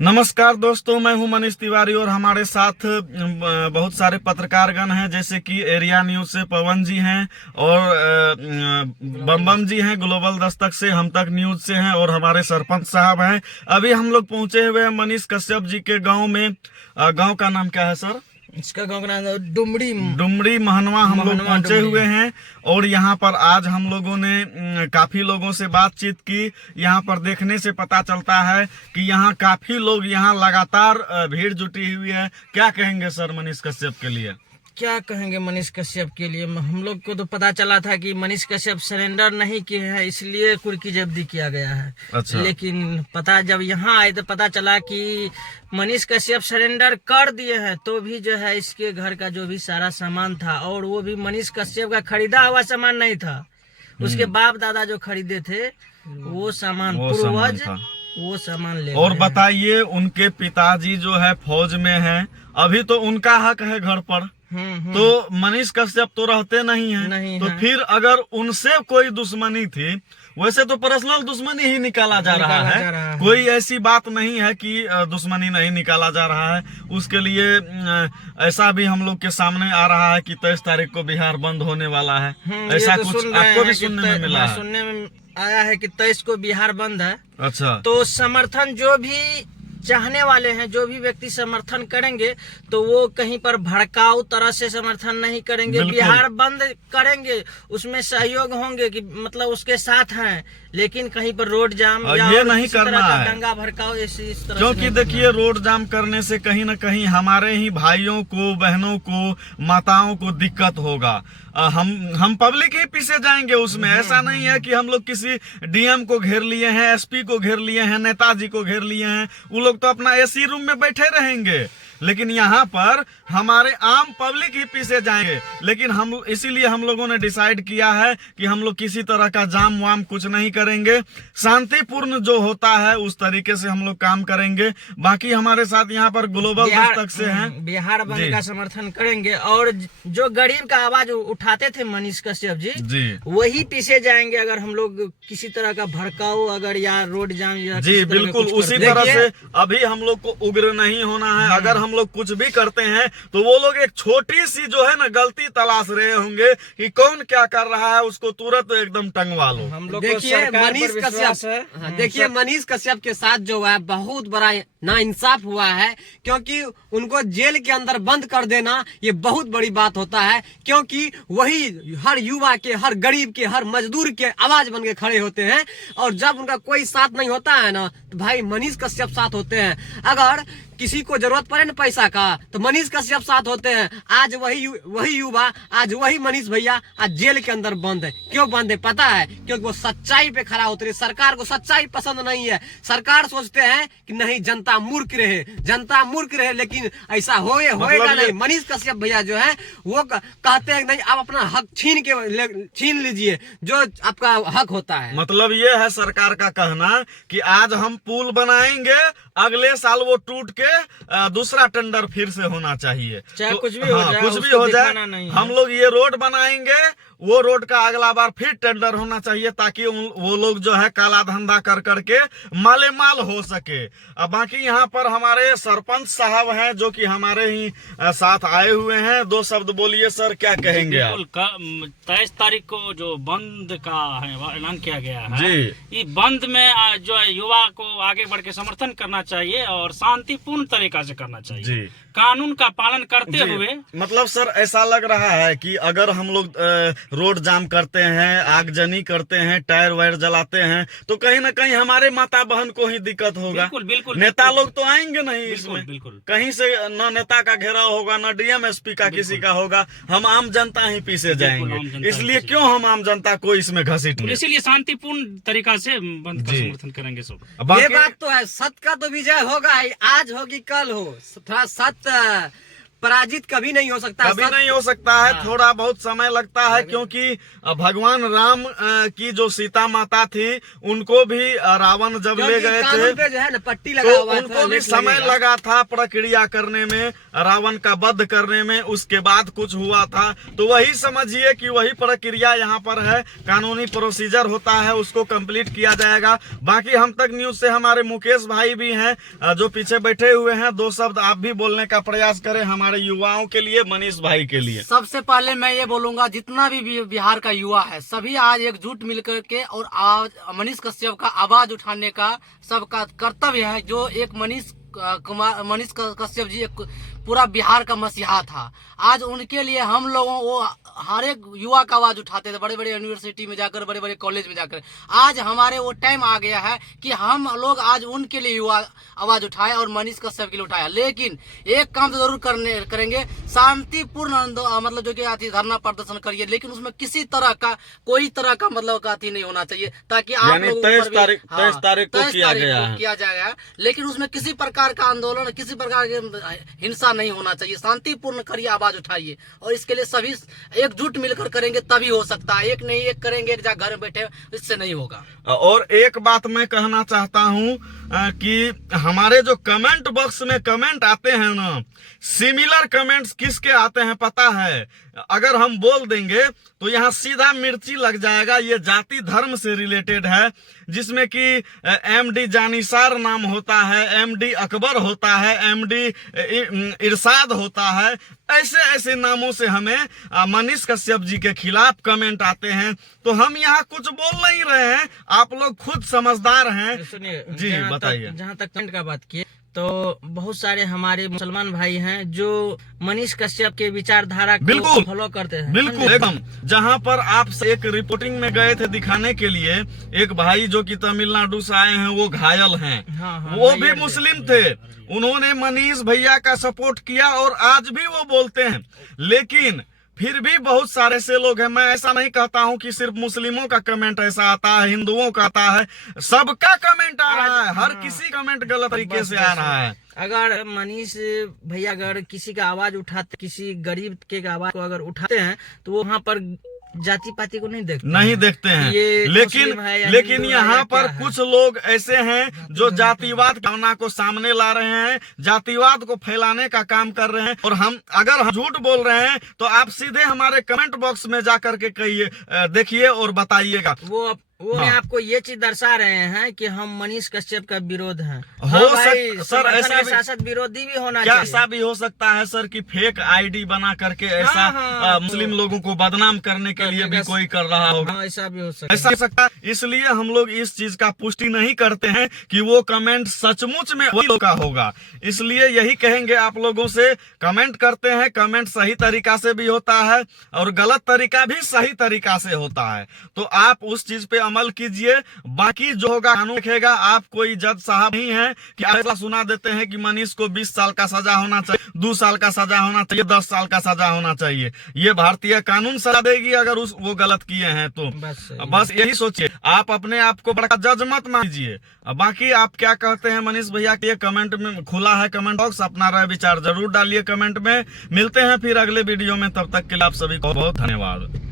नमस्कार दोस्तों, मैं हूं मनीष तिवारी और हमारे साथ बहुत सारे पत्रकारगण हैं, जैसे कि एरिया न्यूज से पवन जी हैं और बम जी हैं, ग्लोबल दस्तक से, हम तक न्यूज से हैं और हमारे सरपंच साहब हैं। अभी हम लोग पहुंचे हुए हैं मनीष कश्यप जी के गांव में। गांव का नाम क्या है सर? इसका गांव का नाम डुमरी महनवा हम लोग पहुंचे हुए हैं। और यहाँ पर आज हम लोगों ने काफी लोगों से बातचीत की। यहाँ पर देखने से पता चलता है कि यहाँ काफी लोग यहाँ लगातार भीड़ जुटी हुई है। क्या कहेंगे सर मनीष कश्यप के लिए? क्या कहेंगे मनीष कश्यप के लिए? हम लोग को तो पता चला था कि मनीष कश्यप सरेंडर नहीं किए हैं, इसलिए कुर्की जब्ती किया गया है। अच्छा। लेकिन पता जब यहाँ आए तो पता चला कि मनीष कश्यप सरेंडर कर दिए हैं, तो भी जो है इसके घर का जो भी सारा सामान था, और वो भी मनीष कश्यप का खरीदा हुआ सामान नहीं था, उसके बाप दादा जो खरीदे थे वो सामान पूर्वज वो सामान ले। और बताइए, उनके पिताजी जो है फौज में हैं, अभी तो उनका हक है घर पर। तो मनीष कश्यप तो रहते नहीं हैं, तो फिर अगर उनसे कोई दुश्मनी थी, वैसे तो पर्सनल दुश्मनी ही निकाला जा रहा है। कोई ऐसी बात नहीं है कि दुश्मनी नहीं निकाला जा रहा है। उसके लिए ऐसा भी हम लोग के सामने आ रहा है कि 23 तारीख को बिहार बंद होने वाला है। ऐसा तो कुछ आपको भी सुनने में मिला है? सुनने में आया है कि 23 को बिहार बंद है। अच्छा। तो समर्थन जो भी चाहने वाले हैं, जो भी व्यक्ति समर्थन करेंगे, तो वो कहीं पर भड़काऊ तरह से समर्थन नहीं करेंगे। बिहार बंद करेंगे, उसमें सहयोग होंगे कि मतलब उसके साथ हैं, लेकिन कहीं पर रोड जाम या ये नहीं करना है, दंगा भड़काओ इस तरह। क्योंकि देखिए, रोड जाम करने से कहीं न कहीं हमारे ही भाइयों को, बहनों को, माताओं को दिक्कत होगा। हम पब्लिक ही पीछे जाएंगे उसमें। ऐसा नहीं है कि हम लोग किसी डीएम को घेर लिए हैं, एसपी को घेर लिए हैं, नेताजी को घेर लिए हैं। वो लोग तो अपना एसी रूम में बैठे रहेंगे, लेकिन यहाँ पर हमारे आम पब्लिक ही पीछे जाएंगे। लेकिन हम इसीलिए हम लोगों ने डिसाइड किया है कि हम लोग किसी तरह का जाम वाम कुछ नहीं करेंगे। शांतिपूर्ण जो होता है उस तरीके से हम लोग काम करेंगे। बाकी हमारे साथ यहाँ पर ग्लोबल दस्तक से हैं, बिहार बंद का समर्थन करेंगे। और जो गरीब का आवाज उठाते थे मनीष कश्यप जी, वही पीछे जाएंगे अगर हम लोग किसी तरह का भड़काऊ अगर या रोड जाम या जी बिल्कुल उसी तरह से अभी हम लोग को उग्र नहीं होना है। अगर हम लोग कुछ भी करते हैं तो वो लोग एक छोटी सी जो है ना गलती तलाश रहे होंगे कि कौन क्या कर रहा है, उसको तुरंत एकदम टंगवा लो। हम लोग देखिए मनीष कश्यप, देखिए मनीष कश्यप के साथ जो है बहुत बड़ा नाइंसाफ हुआ है, क्योंकि उनको जेल के अंदर बंद कर देना ये बहुत बड़ी बात होता है। क्योंकि वही हर युवा के, हर गरीब के, हर मजदूर के आवाज बन के खड़े होते हैं। और जब उनका कोई साथ नहीं होता है ना, तो भाई मनीष कश्यप साथ होते हैं। अगर किसी को जरूरत पड़े ना पैसा का, तो मनीष कश्यप साथ होते हैं। आज वही युवा, आज वही मनीष भैया आज जेल के अंदर बंद है। क्यों बंद है पता है? क्योंकि वो सच्चाई पे खड़ा होते हैं। सरकार को सच्चाई पसंद नहीं है। सरकार सोचते हैं कि नहीं जनता मूर्ख रहे, जनता मूर्ख रहे, लेकिन ऐसा होएगा नहीं। मनीष कश्यप भैया जो है वो कहते हैं नहीं, आप अपना हक छीन लीजिए जो आपका हक होता है। मतलब ये है सरकार का कहना कि आज हम पुल बनाएंगे, अगले साल वो टूट के दूसरा टेंडर फिर से होना चाहिए, चाहे तो कुछ भी हो जाए, कुछ भी हो जाए। हम लोग ये रोड बनाएंगे, वो रोड का अगला बार फिर टेंडर होना चाहिए, ताकि वो लोग जो है काला धंधा कर करके मालेमाल हो सके। बाकी यहाँ पर हमारे सरपंच साहब हैं जो कि हमारे ही साथ आए हुए हैं। 2 शब्द बोलिए सर, क्या कहेंगे आप? 23 तारीख को जो बंद का ऐलान किया गया है जी, ये बंद में जो है युवा को आगे बढ़ के समर्थन करना चाहिए और शांतिपूर्ण तरीका से करना चाहिए जी, कानून का पालन करते हुए। मतलब सर ऐसा लग रहा है कि अगर हम लोग रोड जाम करते हैं, आगजनी करते हैं, टायर वायर जलाते हैं, तो कहीं ना कहीं हमारे माता बहन को ही दिक्कत होगा। बिल्कुल बिल्कुल। नेता लोग तो आएंगे नहीं इसमें। बिल्कुल। कहीं से न नेता का घेराव होगा, न डीएम एसपी का किसी का होगा। हम आम जनता ही पीछे जाएंगे। इसलिए क्यों हम आम जनता को इसमें घसीट लें? इसीलिए शांतिपूर्ण तरीका से बंद का समर्थन करेंगे सब। ये बात तो है, सत्य का तो विजय होगा ही, आज होगी कल हो। थोड़ा सत्य पराजित कभी नहीं हो सकता। कभी नहीं हो सकता है, थोड़ा बहुत समय लगता है, क्योंकि भगवान राम की जो सीता माता थी उनको भी रावण जब ले गए थे पे जो है ना पट्टी लगा तो हुआ था, उनको भी लेट समय लगेगा। लगा था प्रक्रिया करने में, रावण का वध करने में, उसके बाद कुछ हुआ था। तो वही समझिए कि वही प्रक्रिया यहाँ पर है, कानूनी प्रोसीजर होता है, उसको कंप्लीट किया जाएगा। बाकी हम तक न्यूज से हमारे मुकेश भाई भी हैं जो पीछे बैठे हुए हैं, दो शब्द आप भी बोलने का प्रयास करें हमारे युवाओं के लिए, मनीष भाई के लिए। सबसे पहले मैं ये बोलूंगा, जितना भी बिहार का युवा है सभी आज एकजुट मिलकर के और आज मनीष कश्यप का आवाज उठाने का सबका कर्तव्य है। जो एक मनीष कश्यप जी एक पूरा बिहार का मसीहा था, आज उनके लिए हम लोगों वो हर एक युवा का आवाज उठाते थे, बड़े बड़े यूनिवर्सिटी में जाकर, बड़े बड़े कॉलेज में जाकर। आज हमारे वो टाइम आ गया है कि हम लोग आज उनके लिए युवा आवाज उठाए और मनीष कश्यप के लिए उठाया। लेकिन एक काम तो जरूर करेंगे, शांतिपूर्ण मतलब जो कि धरना प्रदर्शन करिए, लेकिन उसमें किसी तरह का कोई तरह का मतलब अथी नहीं होना चाहिए, ताकि आप यानी लोगों 23 पर भी- तारीख हाँ, 23 तारीख को 23 किया तारीख गया को है। किया जाएगा, लेकिन उसमें किसी प्रकार का आंदोलन, किसी प्रकार की हिंसा नहीं होना चाहिए। शांतिपूर्ण करिए, आवाज उठाइए, और इसके लिए सभी एकजुट मिलकर करेंगे तभी हो सकता है। एक नहीं, एक करेंगे एक जगह घर में बैठे, इससे नहीं होगा। और एक बात मैं कहना चाहता हूं कि हमारे जो कमेंट बॉक्स में कमेंट आते हैं ना, सिमिलर कमेंट्स किसके आते हैं पता है? अगर हम बोल देंगे तो यहाँ सीधा मिर्ची लग जाएगा। ये जाति धर्म से रिलेटेड है, जिसमें कि एमडी जानिसार नाम होता है, एमडी अकबर होता है, एमडी इरशाद होता है। ऐसे ऐसे नामों से हमें मनीष कश्यप जी के खिलाफ कमेंट आते हैं। तो हम यहाँ कुछ बोल नहीं रहे हैं, आप लोग खुद समझदार हैं। सुनिए जी बताइए। जहाँ तक कमेंट का बात किए तो बहुत सारे हमारे मुसलमान भाई हैं जो मनीष कश्यप के विचारधारा बिल्कुल को फॉलो करते हैं। बिल्कुल एकदम। जहाँ पर आप एक रिपोर्टिंग में गए थे दिखाने के लिए, एक भाई जो कि तमिलनाडु से आए हैं वो घायल हैं, हाँ, वो भी मुस्लिम थे, उन्होंने मनीष भैया का सपोर्ट किया और आज भी वो बोलते हैं। लेकिन फिर भी बहुत सारे से लोग हैं, मैं ऐसा नहीं कहता हूं कि सिर्फ मुस्लिमों का कमेंट ऐसा आता है, हिंदुओं का आता है, सबका कमेंट आ रहा है, हर किसी कमेंट गलत तरीके से आ रहा है। अगर मनीष भैया अगर किसी का आवाज उठाते, किसी गरीब के आवाज को अगर उठाते हैं तो वो वहाँ पर जाति पाति को नहीं देखते हैं। ये मुस्लिम है या लेकिन हिंदू है यहाँ या पर क्या है? कुछ लोग ऐसे हैं जो जातिवाद भावना को सामने ला रहे हैं, जातिवाद को फैलाने का काम कर रहे हैं। और अगर हम झूठ बोल रहे हैं तो आप सीधे हमारे कमेंट बॉक्स में जाकर के कहिए, देखिए और बताइएगा। वो हाँ। आपको ये चीज दर्शा रहे हैं कि हम मनीष कश्यप का विरोध हैं। हो भाई, सर ऐसा भी, शासक विरोधी भी होना क्या चाहिए। ऐसा भी हो सकता है सर कि फेक आईडी बना करके ऐसा हाँ, मुस्लिम लोगों को बदनाम करने के लिए भी कोई कर रहा होगा? हाँ, ऐसा भी हो सकता ऐसा हो सकता है। इसलिए हम लोग इस चीज का पुष्टि नहीं करते हैं कि वो कमेंट सचमुच में वही लोग का होगा। इसलिए यही कहेंगे आप लोगों से, कमेंट करते हैं, कमेंट सही तरीका से भी होता है और गलत तरीका भी सही तरीका से होता है। तो आप उस चीज पे अमल कीजिए, बाकी जो होगा कानून देखेगा। आप कोई जज साहब नहीं है कि ऐसा सुना देते हैं कि मनीष को 20 साल का सजा होना चाहिए, 2 साल का सजा होना चाहिए, 10 साल का सजा होना चाहिए। ये भारतीय कानून सजा देगी अगर वो गलत किए हैं तो। बस यही सोचिए, आप अपने आप को बड़ा जज मत मानिए। बाकी आप क्या कहते हैं मनीष भैया के कमेंट में खुला है कमेंट बॉक्स, अपना राय विचार जरूर डालिए कमेंट में। मिलते हैं फिर अगले वीडियो में, तब तक के लिए आप सभी को बहुत धन्यवाद।